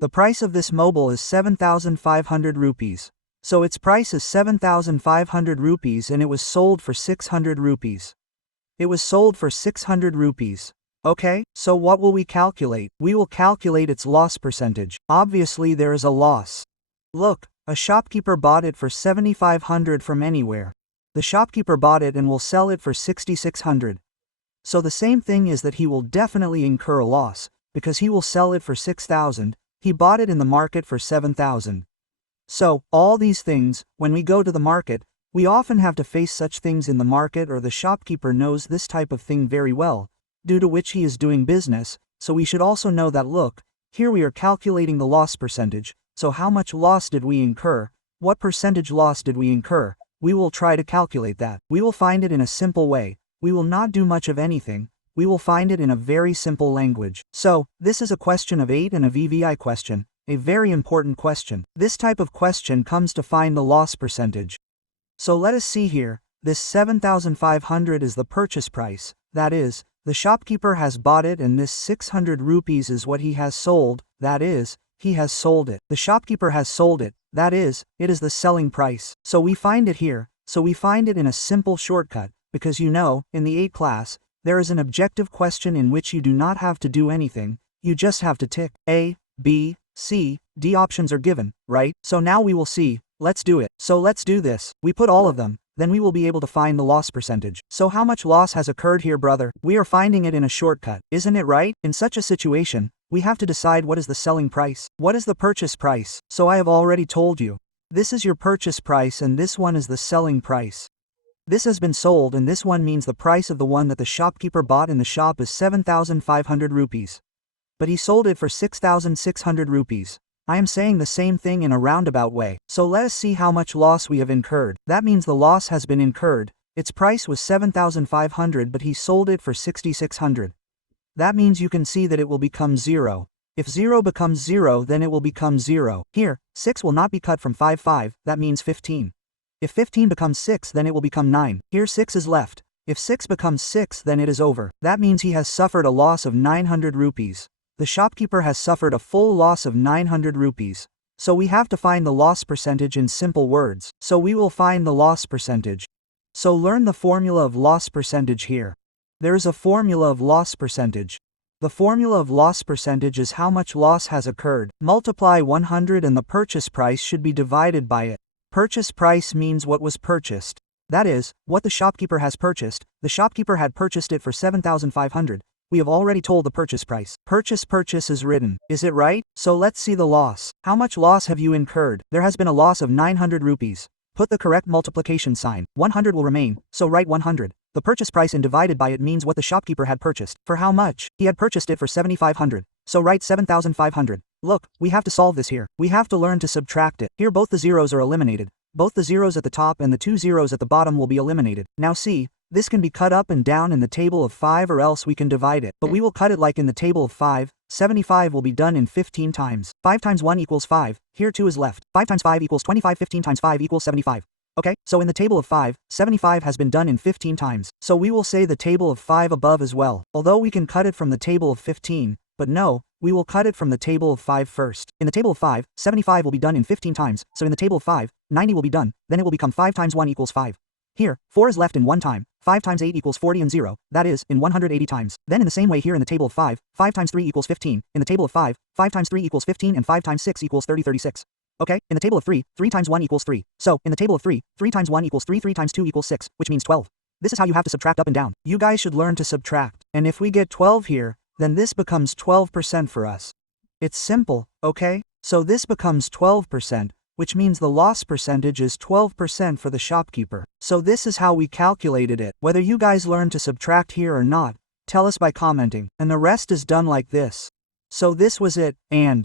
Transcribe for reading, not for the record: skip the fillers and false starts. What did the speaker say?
The price of this mobile is 7,500 rupees. So its price is 7,500 rupees and it was sold for 600 rupees. It was sold for 600 rupees. Okay, so what will we calculate? We will calculate its loss percentage. Obviously there is a loss. Look, a shopkeeper bought it for 7,500 from anywhere. The shopkeeper bought it and will sell it for 6,600. So the same thing is that he will definitely incur a loss, because he will sell it for 6,000, he bought it in the market for 7,000. So, all these things, when we go to the market, we often have to face such things in the market, or the shopkeeper knows this type of thing very well, due to which he is doing business, so we should also know that look, here we are calculating the loss percentage, so how much loss did we incur, what percentage loss did we incur, we will try to calculate that. We will find it in a simple way, we will not do much of anything, we will find it in a very simple language. So, this is a question of 8 and a VVI question, a very important question. This type of question comes to find the loss percentage. So let us see here, this 7,500 is the purchase price, that is, the shopkeeper has bought it, and this 600 rupees is what he has sold, that is, he has sold it. The shopkeeper has sold it, that is, it is the selling price. So we find it here, so we find it in a simple shortcut, because you know, in the 8th class, there is an objective question in which you do not have to do anything, you just have to tick A, B, C, D options are given, right? So now we will see, let's do it. So let's do this, we put all of them, then we will be able to find the loss percentage. So how much loss has occurred here, brother? We are finding it in a shortcut, isn't it right? In such a situation, we have to decide what is the selling price, what is the purchase price. So I have already told you, this is your purchase price and this one is the selling price. This has been sold and this one means the price of the one that the shopkeeper bought in the shop is 7,500 rupees. But he sold it for 6,600 rupees. I am saying the same thing in a roundabout way. So let us see how much loss we have incurred. That means the loss has been incurred. Its price was 7,500 but he sold it for 6,600. That means you can see that it will become 0. If 0 becomes 0 then it will become 0. Here, 6 will not be cut from 5, that means 15. If 15 becomes 6 then it will become 9. Here 6 is left. If 6 becomes 6 then it is over. That means he has suffered a loss of 900 rupees. The shopkeeper has suffered a full loss of 900 rupees. So we have to find the loss percentage in simple words. So we will find the loss percentage. So learn the formula of loss percentage here. There is a formula of loss percentage. The formula of loss percentage is how much loss has occurred. Multiply 100 and the purchase price should be divided by it. Purchase price means what was purchased. That is, what the shopkeeper has purchased. The shopkeeper had purchased it for 7,500. We have already told the purchase price. Purchase is written. Is it right? So let's see the loss. How much loss have you incurred? There has been a loss of 900 rupees. Put the correct multiplication sign. 100 will remain, so write 100. The purchase price and divided by it means what the shopkeeper had purchased. For how much? He had purchased it for 7,500. So write 7,500. Look, we have to solve this here. We have to learn to subtract it. Here both the zeros are eliminated. Both the zeros at the top and the 2 zeros at the bottom will be eliminated. Now see, this can be cut up and down in the table of 5 or else we can divide it. But we will cut it like in the table of 5. 75 will be done in 15 times. 5 times 1 equals 5. Here 2 is left. 5 times 5 equals 25. 15 times 5 equals 75. Okay, so in the table of 5, 75 has been done in 15 times. So we will say the table of 5 above as well. Although we can cut it from the table of 15, but no, we will cut it from the table of 5 first. In the table of 5, 75 will be done in 15 times, so in the table of 5, 90 will be done, then it will become 5 times 1 equals 5. Here, 4 is left in 1 time, 5 times 8 equals 40 and 0, that is, in 180 times. Then in the same way here in the table of 5, 5 times 3 equals 15, in the table of 5, 5 times 3 equals 15 and 5 times 6 equals 30, 36. Okay, in the table of 3, 3 times 1 equals 3. So, in the table of 3, 3 times 1 equals 3, 3 times 2 equals 6, which means 12. This is how you have to subtract up and down. You guys should learn to subtract. And if we get 12 here, then this becomes 12% for us. It's simple, okay? So this becomes 12%, which means the loss percentage is 12% for the shopkeeper. So this is how we calculated it. Whether you guys learn to subtract here or not, tell us by commenting. And the rest is done like this. So this was it, and